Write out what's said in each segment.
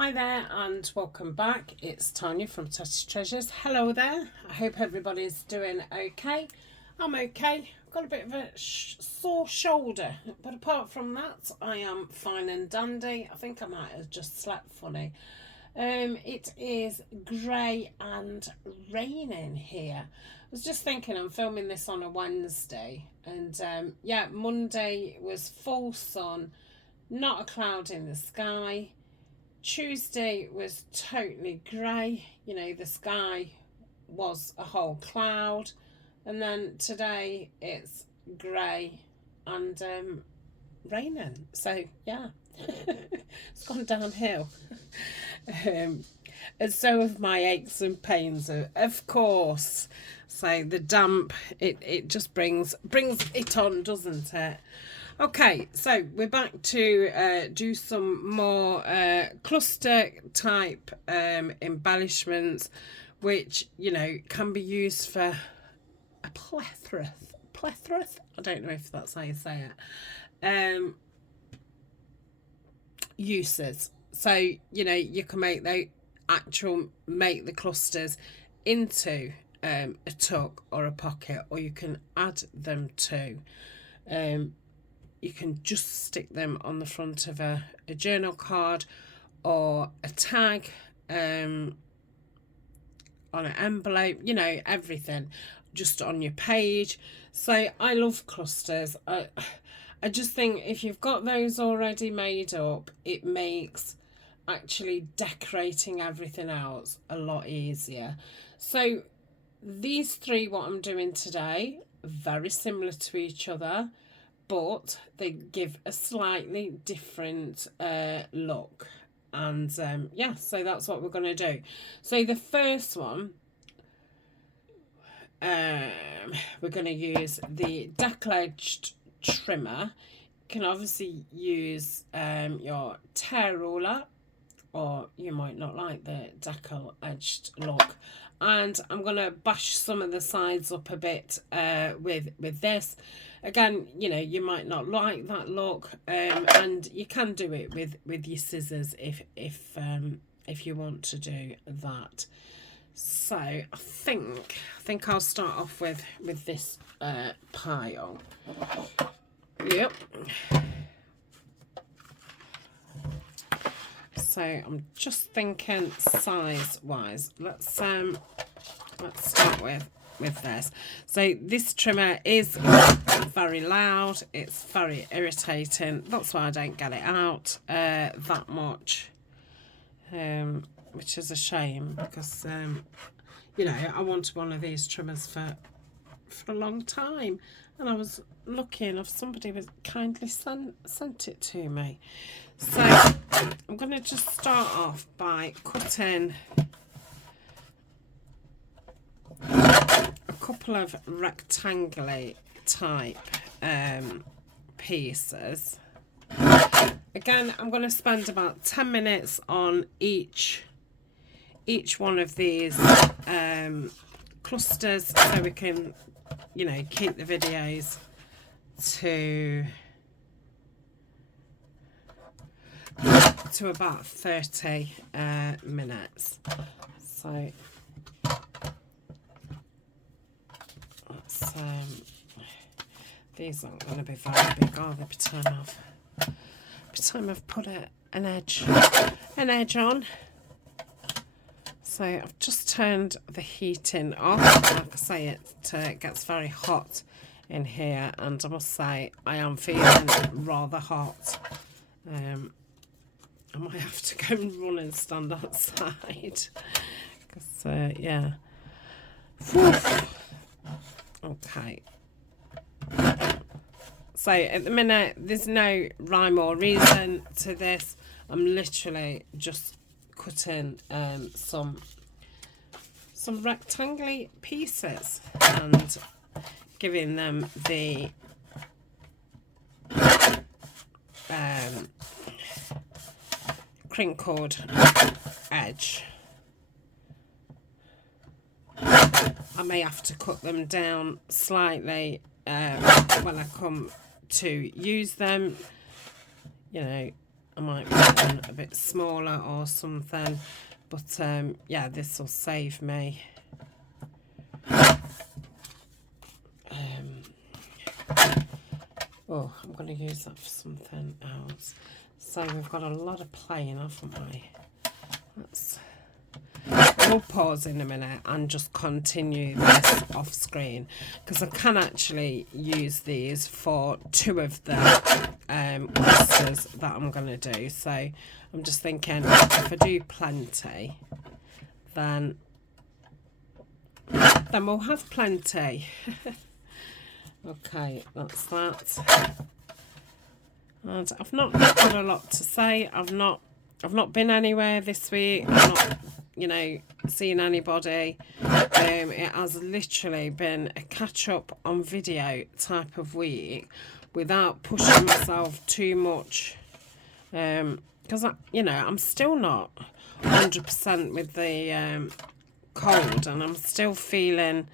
Hi there and welcome back. It's Tania from Tatty Treasures. Hello there. I hope everybody's doing okay. I'm okay. I've got a bit of a sore shoulder, but apart from that, I am fine and dandy. I think I might have just slept funny. It is grey and raining here. I was just thinking I'm filming this on a Wednesday, and yeah, Monday was full sun, not a cloud in the sky. Tuesday was totally grey, you know, the sky was a whole cloud, and then today it's grey and raining. So yeah, it's gone downhill. And so have my aches and pains, of course. So the damp, it just brings it on, doesn't it? Okay, so we're back to do some more cluster type embellishments, which, you know, can be used for a plethora, I don't know if that's how you say it, uses. So, you know, you can make the clusters into a tuck or a pocket, or you can add them to. You can just stick them on the front of a journal card or a tag, on an envelope, you know, everything, just on your page. So I love clusters. I just think if you've got those already made up, it makes actually decorating everything else a lot easier. So these three, what I'm doing today, very similar to each other, but they give a slightly different look. And yeah, so that's what we're going to do. So the first one, we're going to use the deckle-edged trimmer. You can obviously use your tear ruler, or you might not like the deckle-edged look. And I'm going to bash some of the sides up a bit with this. Again, you know, you might not like that look, and you can do it with your scissors if you want to do that. So I think I'll start off with this pile. Yep. So I'm just thinking size wise. Let's start with this. So this trimmer is very loud, it's very irritating. That's why I don't get it out that much, which is a shame, because you know, I wanted one of these trimmers for a long time, and I was lucky enough somebody was kindly sent it to me. So I'm going to just start off by cutting a couple of rectangular type pieces. Again, I'm going to spend about 10 minutes on each one of these clusters, so we can, you know, keep the videos to about 30 minutes. So let's, these aren't going to be very big, are they, by the time I've put an edge on. So I've just turned the heating off. Like I say, it gets very hot in here, and I must say I am feeling rather hot. I might have to go and run and stand outside, because yeah. Okay. So at the minute, there's no rhyme or reason to this. I'm literally just cutting some rectangular pieces and giving them the crinkled edge. I may have to cut them down slightly when I come to use them. You know, I might make one a bit smaller or something. But yeah, this will save me oh, I'm going to use that for something else. So we've got a lot of plain, haven't we? We'll pause in a minute and just continue this off screen, because I can actually use these for 2 of the clusters that I'm going to do. So I'm just thinking, if I do plenty, then we'll have plenty. Okay, that's that. And I've not got a lot to say. I've not been anywhere this week. I'm not, you know, seeing anybody. It has literally been a catch up on video type of week without pushing myself too much. Because you know, I'm still not 100% with the cold, and I'm still feeling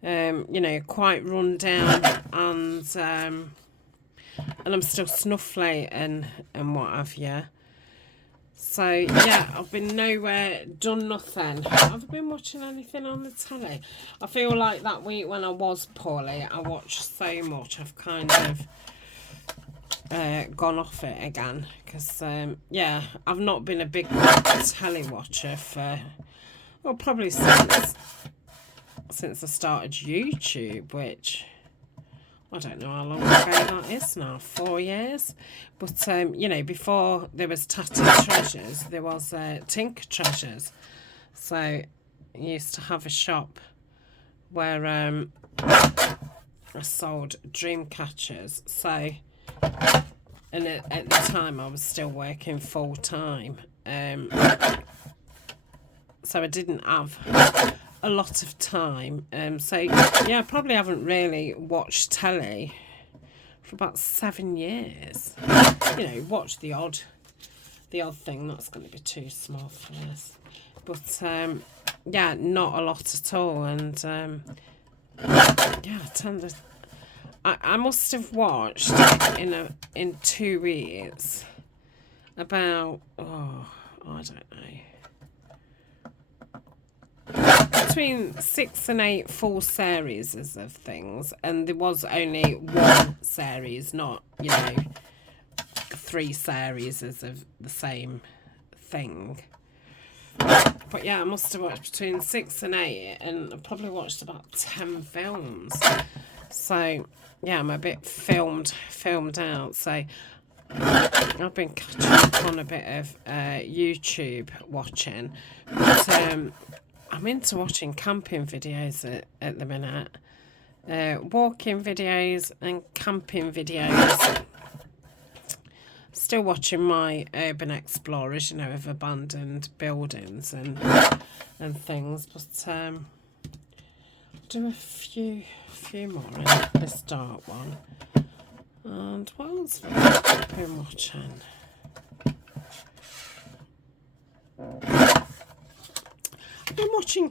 you know, quite run down, and I'm still snuffly and what have you. So yeah, I've been nowhere, done nothing. Have I been watching anything on the telly? I feel like that week when I was poorly, I watched so much, I've kind of gone off it again, because yeah, I've not been a big telly watcher for, well, probably since I started YouTube, which I don't know how long ago that is now, 4 years. But you know, before there was Tatty Treasures, there was Tinker Treasures. So I used to have a shop where I sold dream catchers. So, and at the time I was still working full time, so I didn't have a lot of time. So yeah, I probably haven't really watched telly for about 7 years. You know, watch the odd thing. That's going to be too small for this. But yeah, not a lot at all. And yeah, I must have watched in 2 weeks about, oh, I don't know, between 6 and 8 full series of things, and there was only 1 series, not, you know, 3 series of the same thing. But yeah, I must have watched between 6 and 8, and I probably watched about 10 films. So yeah, I'm a bit filmed out. So I've been catching up on a bit of YouTube watching, but I'm into watching camping videos at the minute. Walking videos and camping videos. Still watching my urban explorers, you know, of abandoned buildings and things. But I'll do a few more in this dark one. And what else have I been watching? I've been watching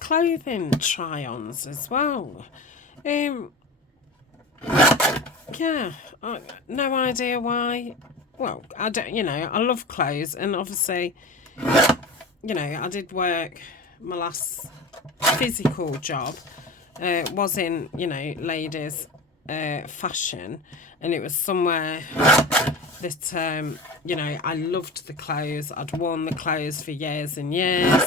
clothing try-ons as well. Yeah, no idea why. Well, I don't, you know, I love clothes, and obviously, you know, I did work, my last physical job was in, you know, ladies fashion, and it was somewhere that you know, I loved the clothes. I'd worn the clothes for years and years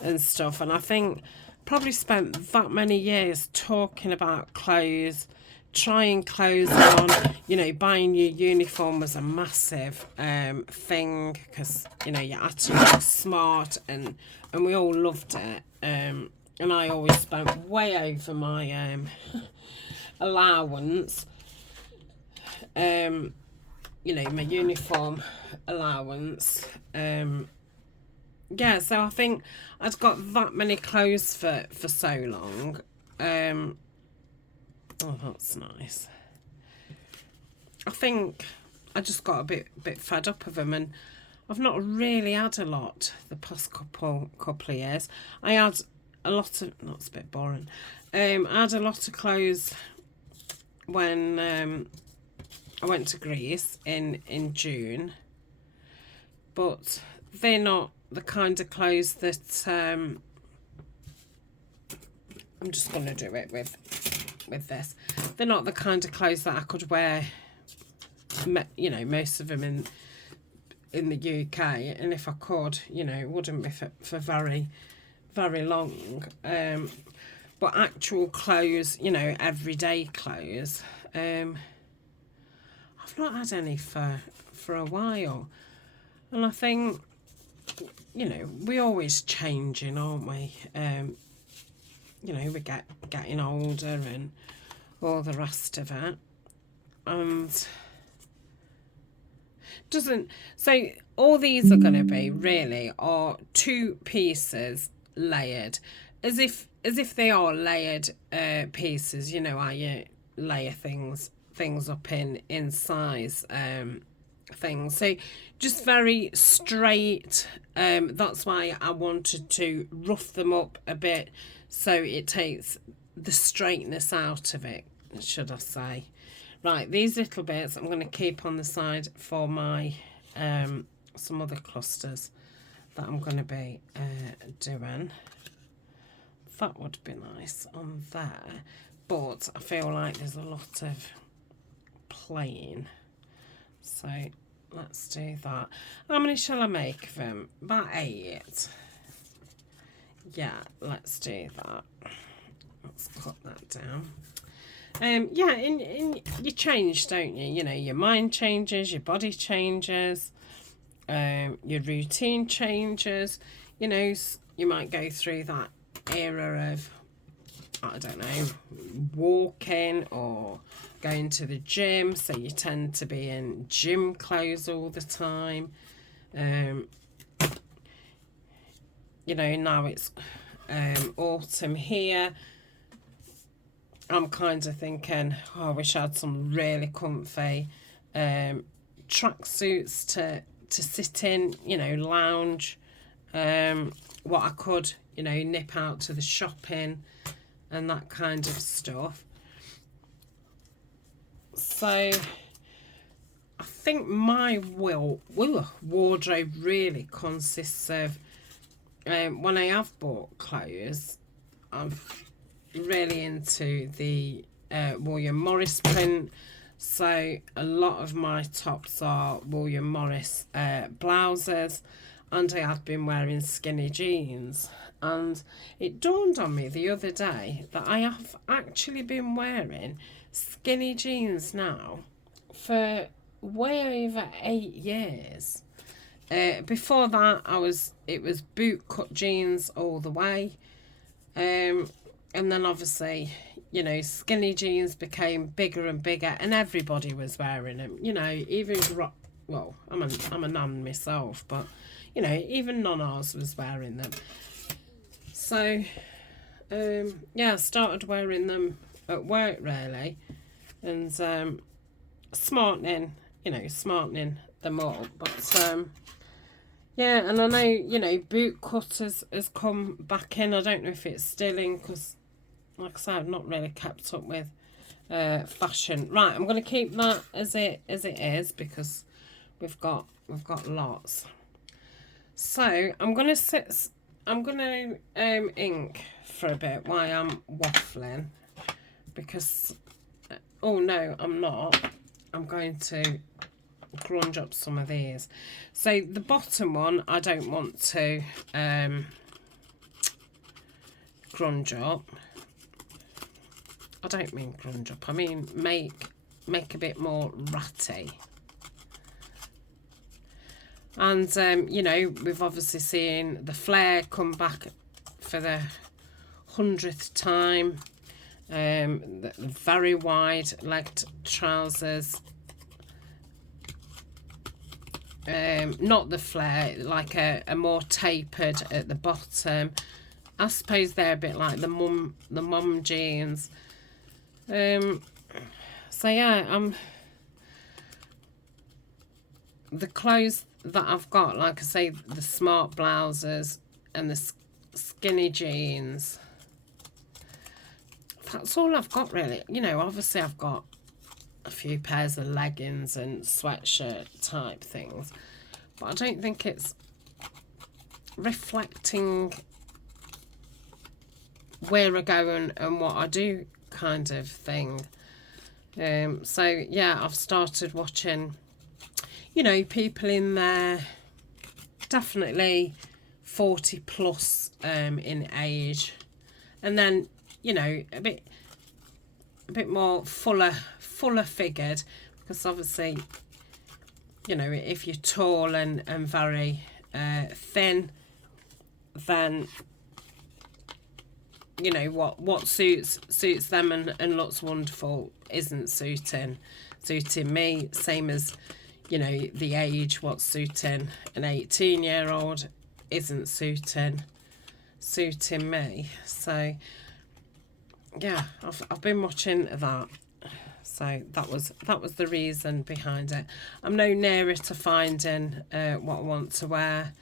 and stuff, and I think probably spent that many years talking about clothes, trying clothes on, you know. Buying your uniform was a massive thing, because, you know, you had to look smart, and we all loved it, and I always spent way over my allowance, you know, my uniform allowance. Yeah, so I think I'd got that many clothes for so long. Oh, that's nice. I think I just got a bit fed up of them, and I've not really had a lot the past couple of years. I had a lot of, that's a bit boring. I had a lot of clothes when I went to Greece in June. but they're not the kind of clothes that I'm just going to do it with this. They're not the kind of clothes that I could wear, you know, most of them in the UK, and if I could, you know, it wouldn't be for very, very long. But actual clothes, you know, everyday clothes, I've not had any for a while. And I think, you know, we're always changing, aren't we? You know, we're getting older and all the rest of it. And so all these are going to be really are 2 pieces layered, as if they are layered pieces, you know, how you layer things up in size things. So just very straight. That's why I wanted to rough them up a bit, so it takes the straightness out of it, should I say. Right, these little bits I'm going to keep on the side for my some other clusters that I'm going to be doing. That would be nice on there, but I feel like there's a lot of plain, so let's do that. How many shall I make of them? About 8. Yeah, let's do that. Let's cut that down. Yeah, in you change, don't you? You know, your mind changes, your body changes, your routine changes. You know, you might go through that era of, I don't know, walking or going to the gym, so you tend to be in gym clothes all the time. You know, now it's autumn here. I'm kind of thinking, oh, I wish I had some really comfy tracksuits to sit in, you know, lounge. What I could, you know, nip out to the shopping and that kind of stuff. So I think my wardrobe really consists of, when I have bought clothes, I'm really into the William Morris print, so a lot of my tops are William Morris blouses, and I have been wearing skinny jeans. And it dawned on me the other day that I have actually been wearing skinny jeans now for way over 8 years. Before that, it was boot cut jeans all the way. And then obviously, you know, skinny jeans became bigger and bigger, and everybody was wearing them. You know, even well, I'm a nun myself, but you know, even nonnas was wearing them. So, yeah, I started wearing them at work really, and smartening them up. But yeah, and I know, you know, boot cut has come back in. I don't know if it's still in, because like I said, I've not really kept up with fashion. Right, I'm going to keep that as it is, because we've got lots. So I'm going to ink for a bit while I'm waffling, because oh no, I'm not. I'm going to grunge up some of these. So the bottom one I don't want to grunge up. I don't mean grunge up, I mean make a bit more ratty. And you know, we've obviously seen the flare come back for the 100th time. The very wide legged trousers, not the flare, like a more tapered at the bottom. I suppose they're a bit like the mum jeans. So yeah, the clothes that I've got, like I say, the smart blouses and the skinny jeans, that's all I've got really. You know, obviously I've got a few pairs of leggings and sweatshirt type things, but I don't think it's reflecting where I go and what I do, kind of thing. So yeah, I've started watching, you know, people in there definitely 40 plus in age, and then, you know, a bit more fuller figured, because obviously, you know, if you're tall and very thin, then, you know, what suits them and looks wonderful isn't suiting me. Same as, you know, the age, what's suiting an 18-year-old isn't suiting me. So yeah, I've been watching that. So that was the reason behind it. I'm no nearer to finding what I want to wear.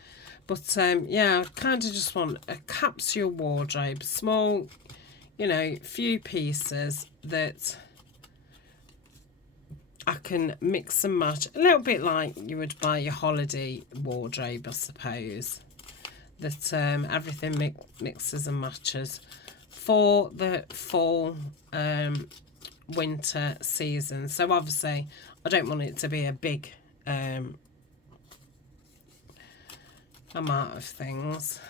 But yeah, I kind of just want a capsule wardrobe, small, you know, few pieces that I can mix and match. A little bit like you would buy your holiday wardrobe, I suppose. That everything mixes and matches for the fall, winter season. So obviously, I don't want it to be a big amount of things,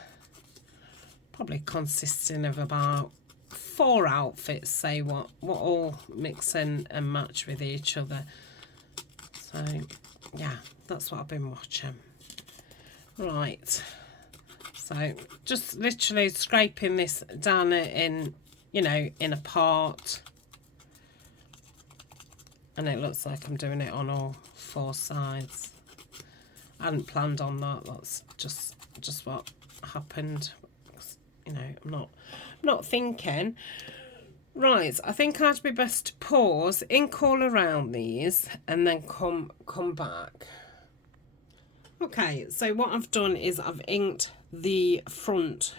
probably consisting of about 4 outfits, say, what all mix and match with each other. So yeah, that's what I've been watching. Right, so just literally scraping this down in, you know, in a pot, and it looks like I'm doing it on all 4 sides. I hadn't planned on that. That's just what happened. You know, I'm not thinking. Right, I think I'd be best to pause, ink all around these, and then come back. Okay, so what I've done is I've inked the front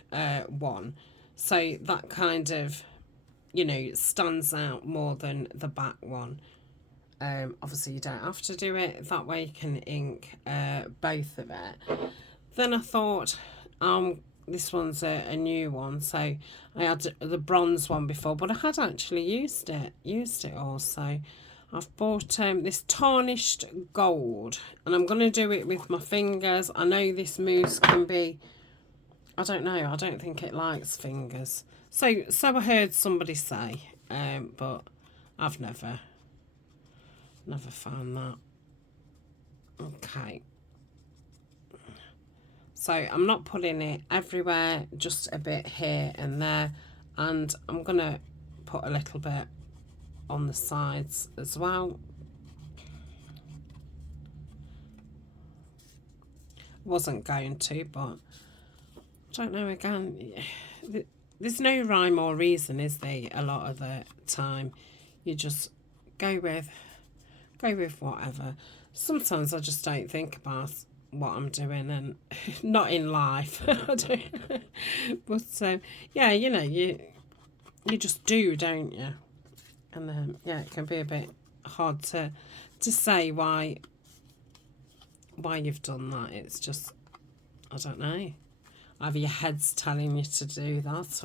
one, so that kind of, you know, stands out more than the back one. Obviously you don't have to do it that way, you can ink both of it. Then I thought, this one's a new one, so I had the bronze one before, but I had actually used it also. I've bought this tarnished gold, and I'm going to do it with my fingers. I know this mousse can be, I don't know, I don't think it likes fingers, so I heard somebody say, but I've never found that. Okay, so I'm not putting it everywhere, just a bit here and there, and I'm gonna put a little bit on the sides as well. Wasn't going to, but I don't know, again, there's no rhyme or reason, is there? A lot of the time you just go with whatever. Sometimes I just don't think about what I'm doing, and not in life. I don't. But yeah, you know, you just do, don't you? And then yeah, it can be a bit hard to say why you've done that. It's just, I don't know, either your head's telling you to do that,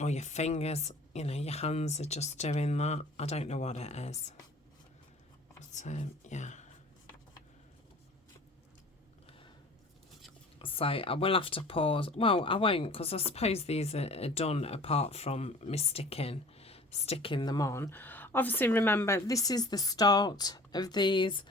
or your fingers, you know, your hands are just doing that. I don't know what it is. But yeah. So I will have to pause. Well, I won't, because I suppose these are done apart from me sticking them on. Obviously, remember, this is the start of these.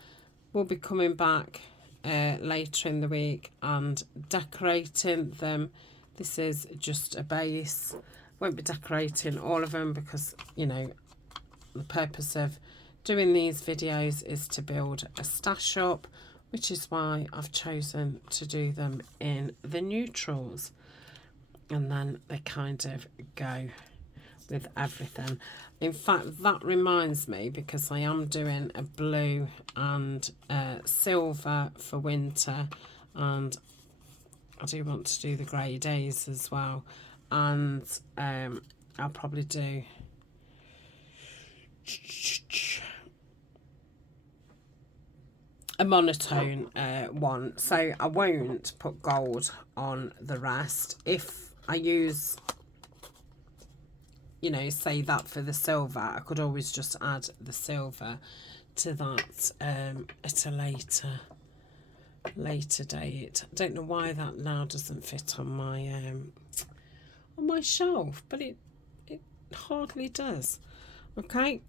We'll be coming back later in the week and decorating them. This is just a base. Won't be decorating all of them because, you know, the purpose of doing these videos is to build a stash up, which is why I've chosen to do them in the neutrals, and then they kind of go with everything. In fact, that reminds me, because I am doing a blue and silver for winter, and I do want to do the grey days as well, and I'll probably do a monotone one, so I won't put gold on the rest. If I use, you know, say that for the silver, I could always just add the silver to that at a later date. I don't know why that now doesn't fit on my shelf, but it hardly does. Okay,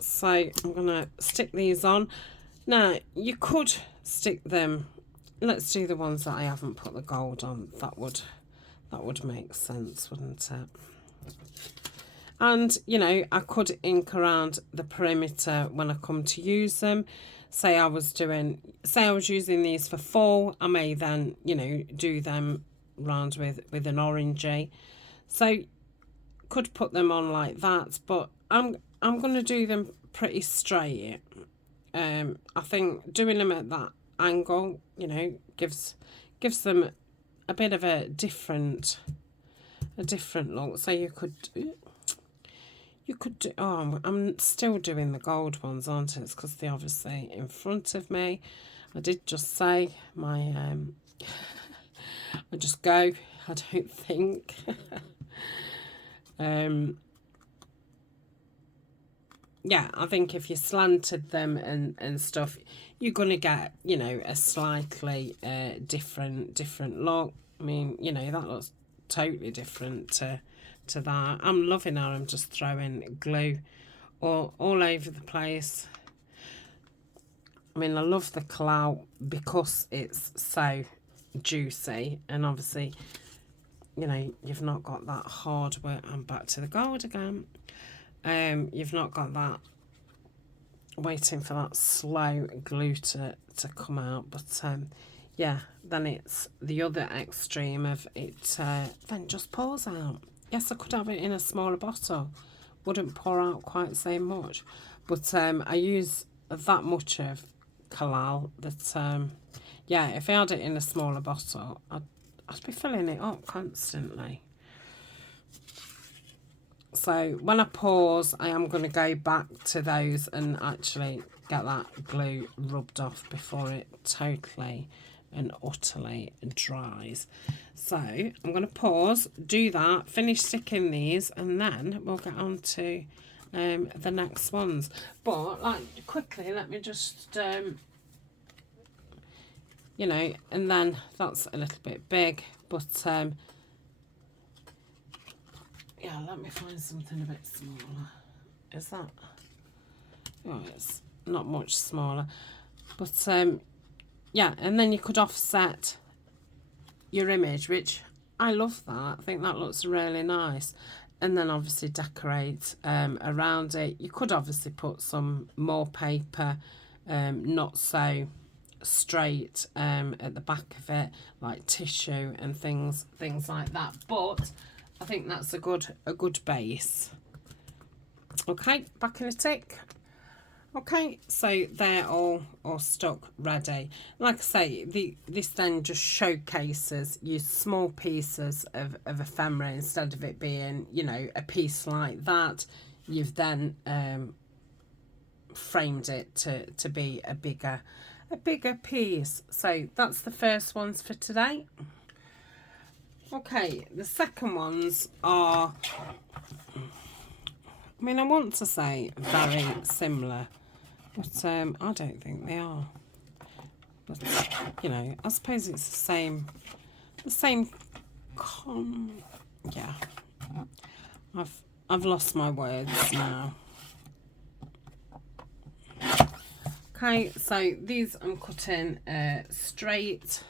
so I'm gonna stick these on. Now you could stick them, let's do the ones that I haven't put the gold on. That would make sense, wouldn't it? And you know, I could ink around the perimeter when I come to use them. Say I was using these for fall, I may then, you know, do them round with an orangey. So could put them on like that, but I'm going to do them pretty straight. I think doing them at that angle, you know, gives them a bit of a different look. So you could do, oh, I'm still doing the gold ones, aren't I? It's because they're obviously in front of me. I did just say my I just go, I don't think. Yeah, I think if you slanted them and stuff, you're going to get, you know, a slightly different look. I mean, you know, that looks totally different to that. I'm loving how I'm just throwing glue all over the place. I mean, I love the clout because it's so juicy, and obviously, you know, you've not got that hard work. I'm back to the gold again. You've not got that waiting for that slow glue to come out, but yeah, then it's the other extreme of it then just pours out. Yes, I could have it in a smaller bottle, wouldn't pour out quite so much, but I use that much of Kalal that yeah, if I had it in a smaller bottle, I'd be filling it up constantly. So when I pause, I am going to go back to those and actually get that glue rubbed off before it totally and utterly dries. So I'm going to pause, do that, finish sticking these, and then we'll get on to the next ones. But like quickly, let me just you know, and then that's a little bit big, but yeah, let me find something a bit smaller. Is that? Oh, it's not much smaller. But yeah, and then you could offset your image, which I love that. I think that looks really nice. And then obviously decorate around it. You could obviously put some more paper, not so straight at the back of it, like tissue and things like that. But I think that's a good base. Okay, back in a tick. Okay, so they're all stuck ready. Like I say, this then just showcases your small pieces of ephemera instead of it being, you know, a piece like that. You've then framed it to be a bigger piece. So that's the first ones for today. Okay, the second ones are, I mean, I want to say very similar, but I don't think they are. But you know, I suppose it's the same yeah. I've lost my words now. Okay, so these I'm cutting straight.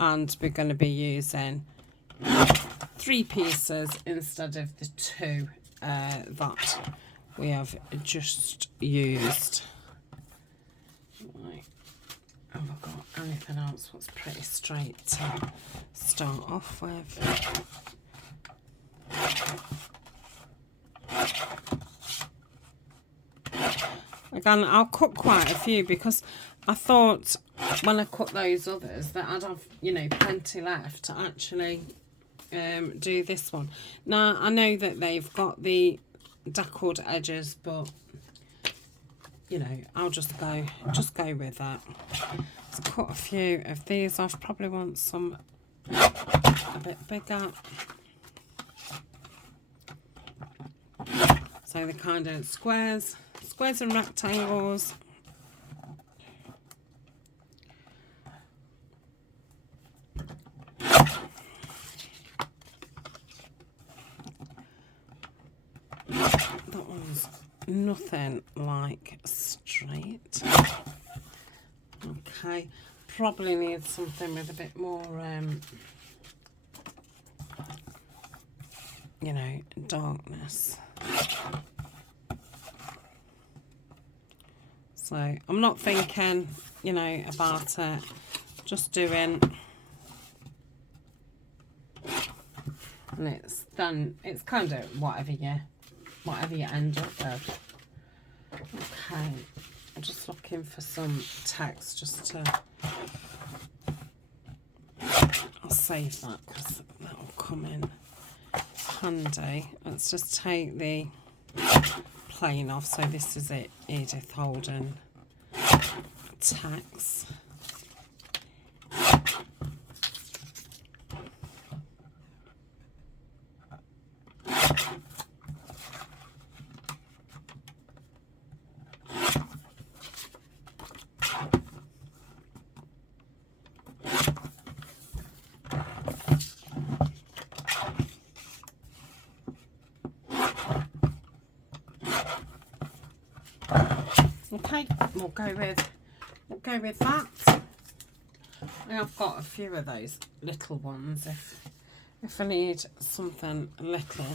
And we're going to be using 3 pieces instead of the 2 that we have just used. Right. Have I got anything else what's pretty straight to start off with? Again, I'll cut quite a few because I thought when I cut those others that I'd have, you know, plenty left to actually do this one. Now, I know that they've got the deckled edges, but you know, I'll just go with that. So cut a few of these off. Probably want some a bit bigger. So the kind of squares and rectangles. That one's nothing like straight. Okay, probably need something with a bit more, you know, darkness. So I'm not thinking, you know, about it, just doing, and it's done. It's kind of whatever you end up with. Okay, I'm just looking for some text just to, I'll save that because that will come in handy. Let's just take the plain off. So this is it, Edith Holden text. Okay, we'll go with that. I've got a few of those little ones if I need something little.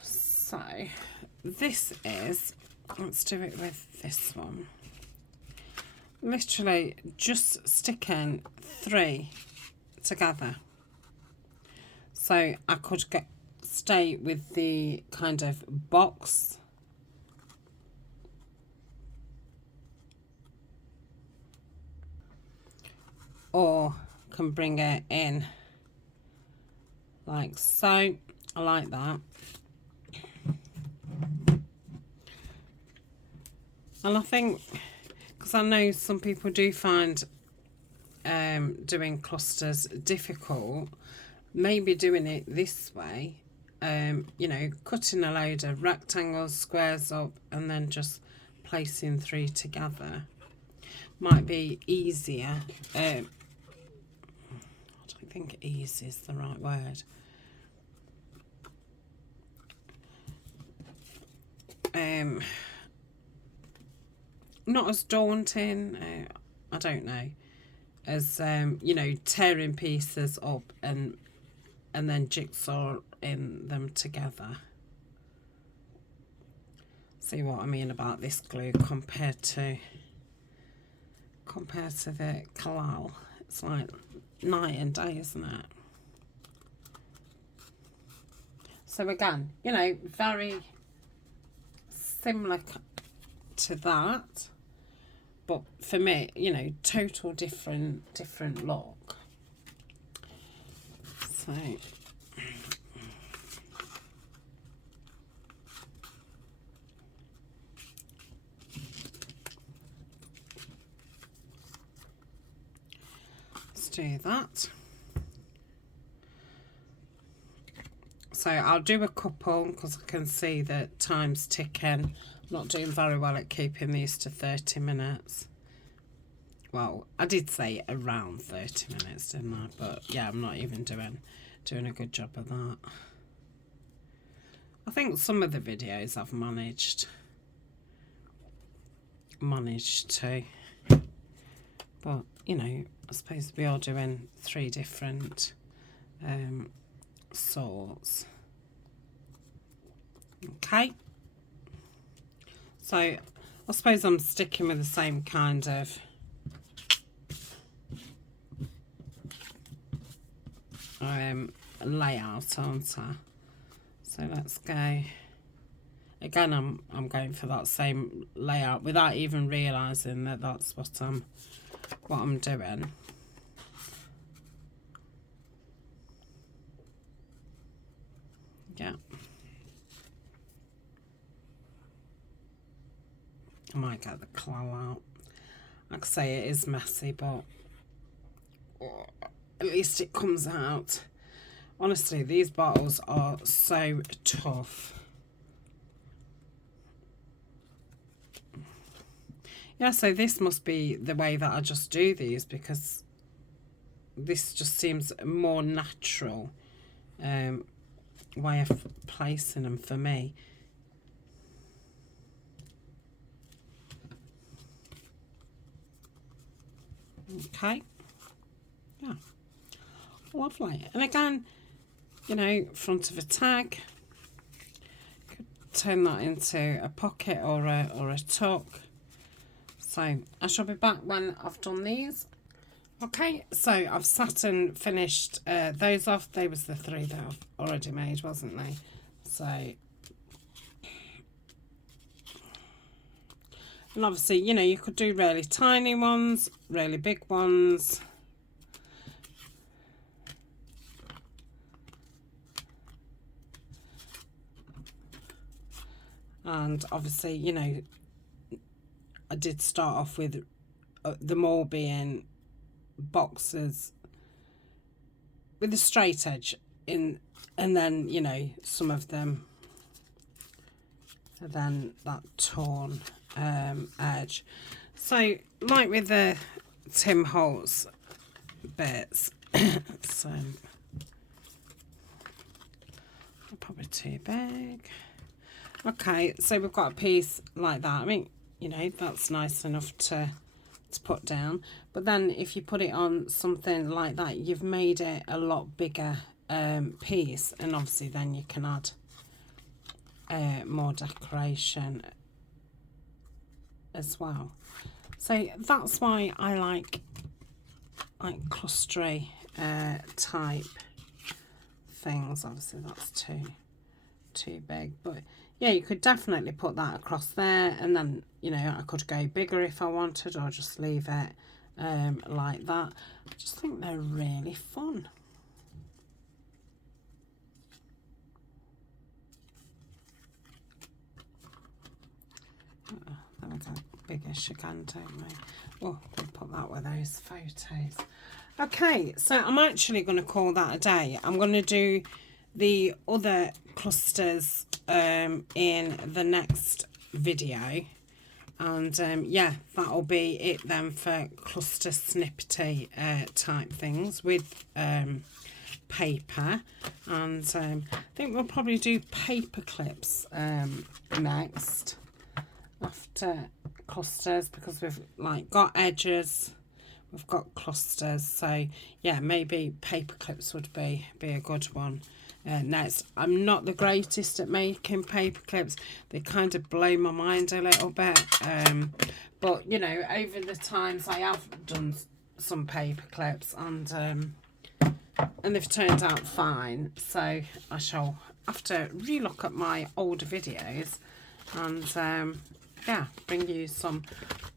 So this is, let's do it with this one. Literally just sticking 3 together. So I could stay with the kind of box, or can bring it in like so. I like that. And I think, because I know some people do find doing clusters difficult, maybe doing it this way, you know, cutting a load of rectangles, squares up, and then just placing 3 together might be easier. I don't think easy is the right word. Not as daunting, I don't know, as you know, tearing pieces up and then jigsaw in them together. See what I mean about this glue compared to the Kalal. It's like night and day, isn't it? So again, you know, very similar to that, but for me, you know, total different look. So let's do that. So I'll do a couple because I can see that time's ticking. I'm not doing very well at keeping these to 30 minutes. Well, I did say around 30 minutes, didn't I? But yeah, I'm not even doing a good job of that. I think some of the videos I've managed to, but you know, I suppose we are doing 3 different sorts. Okay, so I suppose I'm sticking with the same kind of layout, aren't I? So let's go again. I'm going for that same layout without even realizing that that's what I'm doing. Yeah. I might get the claw out. Like I say, it is messy, but at least it comes out. Honestly, these bottles are so tough. Yeah, so this must be the way that I just do these, because this just seems a more natural way of placing them for me. Okay, yeah, lovely. And again, you know, front of a tag, could turn that into a pocket or a tuck. So I shall be back when I've done these. Okay, so I've sat and finished those off. They was the 3 that I've already made, wasn't they? So, and obviously, you know, you could do really tiny ones, really big ones. And obviously, you know, I did start off with them all being boxes with a straight edge in, and then, you know, some of them and then that torn edge. So like with the Tim Holtz bits, so probably too big. Okay, so we've got a piece like that. I mean, you know, that's nice enough to put down, but then if you put it on something like that, you've made it a lot bigger piece, and obviously then you can add more decoration as well. So that's why I like clustery type things. Obviously that's too big, but yeah, you could definitely put that across there, and then, you know, I could go bigger if I wanted, or just leave it like that. I just think they're really fun. Then we got biggish again, don't we? Oh, we'll put that with those photos. Okay, so I'm actually going to call that a day. I'm going to do the other clusters in the next video, and yeah, that'll be it then for cluster snippety type things with paper. And I think we'll probably do paper clips next after clusters, because we've like got edges, we've got clusters, so yeah, maybe paper clips would be a good one. Next, I'm not the greatest at making paper clips. They kind of blow my mind a little bit, but you know, over the times I have done some paper clips, and they've turned out fine. So I shall have to relook at my older videos and yeah, bring you some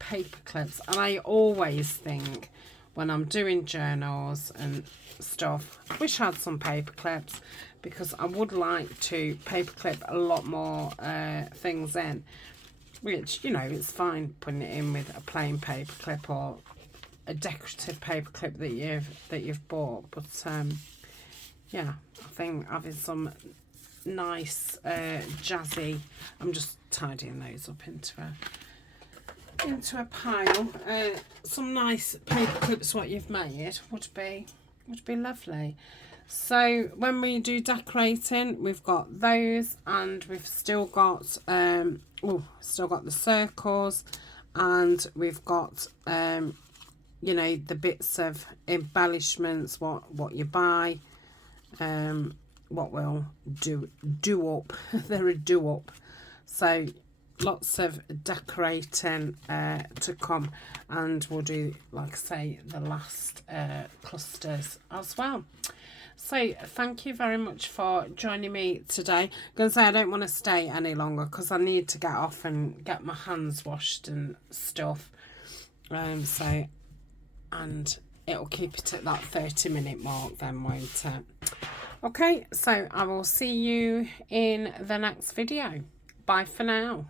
paper clips. And I always think when I'm doing journals and stuff, I wish I had some paper clips, because I would like to paper clip a lot more things in, which, you know, it's fine putting it in with a plain paper clip or a decorative paper clip that you've bought, but yeah, I think having some nice jazzy, I'm just tidying those up into a pile, some nice paper clips what you've made would be lovely. So when we do decorating, we've got those, and we've still got the circles, and we've got you know, the bits of embellishments, what you buy, what we'll do up. They're a do up. So lots of decorating to come, and we'll do, like I say, the last clusters as well. So thank you very much for joining me today. I'm going to say I don't want to stay any longer, because I need to get off and get my hands washed and stuff. So, and it'll keep it at that 30-minute mark then, won't it? Okay, so I will see you in the next video. Bye for now.